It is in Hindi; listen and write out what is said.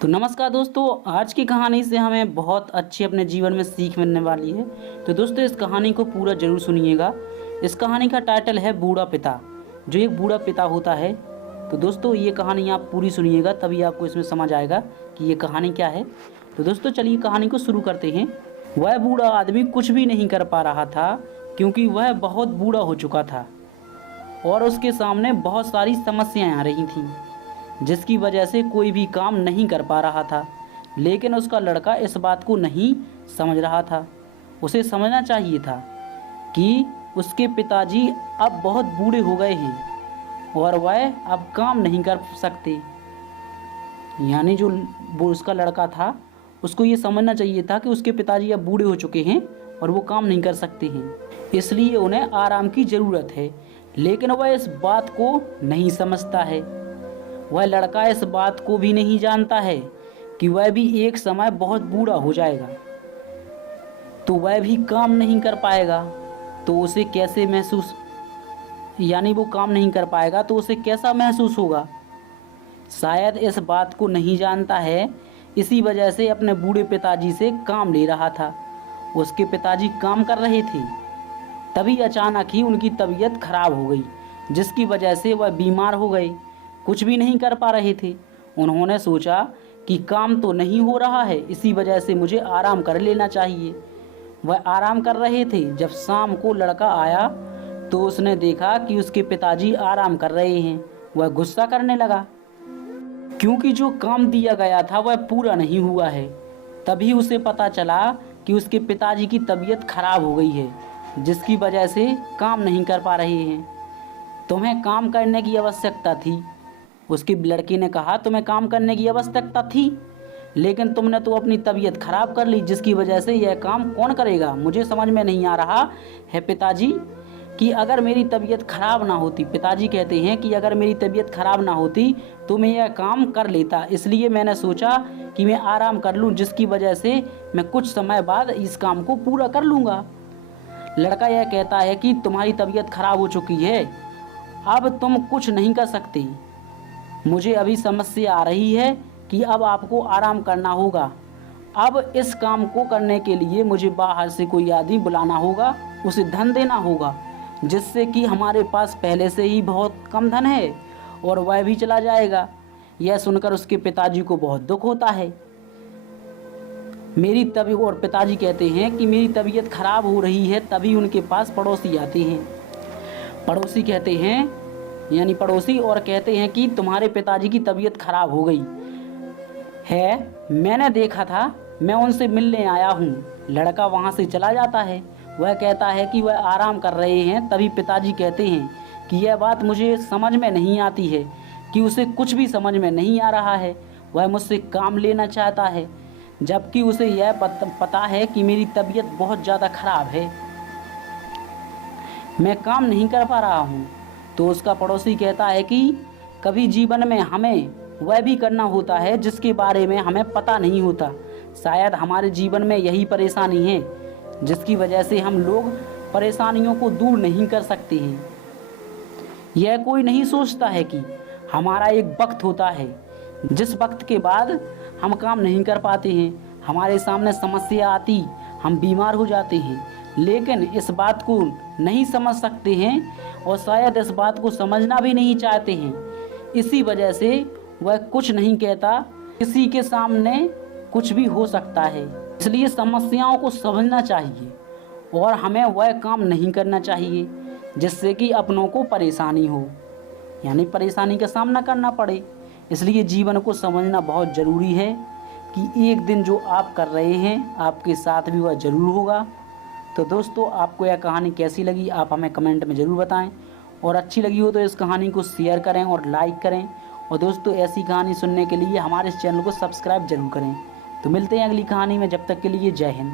तो नमस्कार दोस्तों, आज की कहानी से हमें बहुत अच्छी अपने जीवन में सीख मिलने वाली है। तो दोस्तों, इस कहानी को पूरा ज़रूर सुनिएगा। इस कहानी का टाइटल है बूढ़ा पिता। जो एक बूढ़ा पिता होता है। तो दोस्तों, ये कहानी आप पूरी सुनिएगा, तभी आपको इसमें समझ आएगा कि ये कहानी क्या है। तो दोस्तों, चलिए कहानी को शुरू करते हैं। वह बूढ़ा आदमी कुछ भी नहीं कर पा रहा था, क्योंकि वह बहुत बूढ़ा हो चुका था और उसके सामने बहुत सारी समस्याएं आ रही थीं, जिसकी वजह से कोई भी काम नहीं कर पा रहा था। लेकिन उसका लड़का इस बात को नहीं समझ रहा था। उसे समझना चाहिए था कि उसके पिताजी अब बहुत बूढ़े हो गए हैं और वह अब काम नहीं कर सकते। यानी जो वो उसका लड़का था, उसको ये समझना चाहिए था कि उसके पिताजी अब बूढ़े हो चुके हैं और वो काम नहीं कर सकते हैं, इसलिए उन्हें आराम की ज़रूरत है। लेकिन वह इस बात को नहीं समझता है। वह लड़का इस बात को भी नहीं जानता है कि वह भी एक समय बहुत बूढ़ा हो जाएगा, तो वह भी काम नहीं कर पाएगा। तो उसे कैसे महसूस यानी वो काम नहीं कर पाएगा तो उसे कैसा महसूस होगा। शायद इस बात को नहीं जानता है, इसी वजह से अपने बूढ़े पिताजी से काम ले रहा था। उसके पिताजी काम कर रहे थे, तभी अचानक ही उनकी तबीयत खराब हो गई, जिसकी वजह से वह बीमार हो गए। कुछ भी नहीं कर पा रहे थे। उन्होंने सोचा कि काम तो नहीं हो रहा है, इसी वजह से मुझे आराम कर लेना चाहिए। वह आराम कर रहे थे। जब शाम को लड़का आया तो उसने देखा कि उसके पिताजी आराम कर रहे हैं। वह गुस्सा करने लगा, क्योंकि जो काम दिया गया था वह पूरा नहीं हुआ है। तभी उसे पता चला कि उसके पिताजी की तबीयत खराब हो गई है, जिसकी वजह से काम नहीं कर पा रहे हैं। तुम्हें काम करने की आवश्यकता थी, उसके लड़के ने कहा। तुम्हें काम करने की आवश्यकता थी, लेकिन तुमने तो अपनी तबीयत खराब कर ली, जिसकी वजह से यह काम कौन करेगा। मुझे समझ में नहीं आ रहा है पिताजी कि अगर मेरी तबीयत खराब ना होती, पिताजी कहते हैं कि अगर मेरी तबीयत खराब ना होती तो मैं यह काम कर लेता। इसलिए मैंने सोचा कि मैं आराम कर लूं, जिसकी वजह से मैं कुछ समय बाद इस काम को पूरा कर लूँगा। लड़का यह कहता है कि तुम्हारी तबीयत खराब हो चुकी है, अब तुम कुछ नहीं कर सकते। मुझे अभी समस्या आ रही है कि अब आपको आराम करना होगा। अब इस काम को करने के लिए मुझे बाहर से कोई आदमी बुलाना होगा, उसे धन देना होगा, जिससे कि हमारे पास पहले से ही बहुत कम धन है और वह भी चला जाएगा। यह सुनकर उसके पिताजी को बहुत दुख होता है। और पिताजी कहते हैं कि मेरी तबीयत खराब हो रही है। तभी उनके पास पड़ोसी आते हैं। पड़ोसी कहते हैं यानी पड़ोसी और कहते हैं कि तुम्हारे पिताजी की तबीयत खराब हो गई है, मैंने देखा था, मैं उनसे मिलने आया हूँ। लड़का वहाँ से चला जाता है। वह कहता है कि वह आराम कर रहे हैं। तभी पिताजी कहते हैं कि यह बात मुझे समझ में नहीं आती है, कि उसे कुछ भी समझ में नहीं आ रहा है। वह मुझसे काम लेना चाहता है, जबकि उसे यह पता है कि मेरी तबीयत बहुत ज़्यादा खराब है, मैं काम नहीं कर पा रहा हूँ। तो उसका पड़ोसी कहता है कि कभी जीवन में हमें वह भी करना होता है जिसके बारे में हमें पता नहीं होता। शायद हमारे जीवन में यही परेशानी है, जिसकी वजह से हम लोग परेशानियों को दूर नहीं कर सकते हैं। यह कोई नहीं सोचता है कि हमारा एक वक्त होता है, जिस वक्त के बाद हम काम नहीं कर पाते हैं, हमारे सामने समस्या आती, हम बीमार हो जाते हैं। लेकिन इस बात को नहीं समझ सकते हैं और शायद इस बात को समझना भी नहीं चाहते हैं। इसी वजह से वह कुछ नहीं कहता। किसी के सामने कुछ भी हो सकता है, इसलिए समस्याओं को समझना चाहिए और हमें वह काम नहीं करना चाहिए जिससे कि अपनों को परेशानी हो, यानी परेशानी का सामना करना पड़े। इसलिए जीवन को समझना बहुत ज़रूरी है कि एक दिन जो आप कर रहे हैं, आपके साथ भी वह ज़रूर होगा। तो दोस्तों, आपको यह कहानी कैसी लगी आप हमें कमेंट में ज़रूर बताएं, और अच्छी लगी हो तो इस कहानी को शेयर करें और लाइक करें। और दोस्तों, ऐसी कहानी सुनने के लिए हमारे इस चैनल को सब्सक्राइब जरूर करें। तो मिलते हैं अगली कहानी में, जब तक के लिए जय हिंद।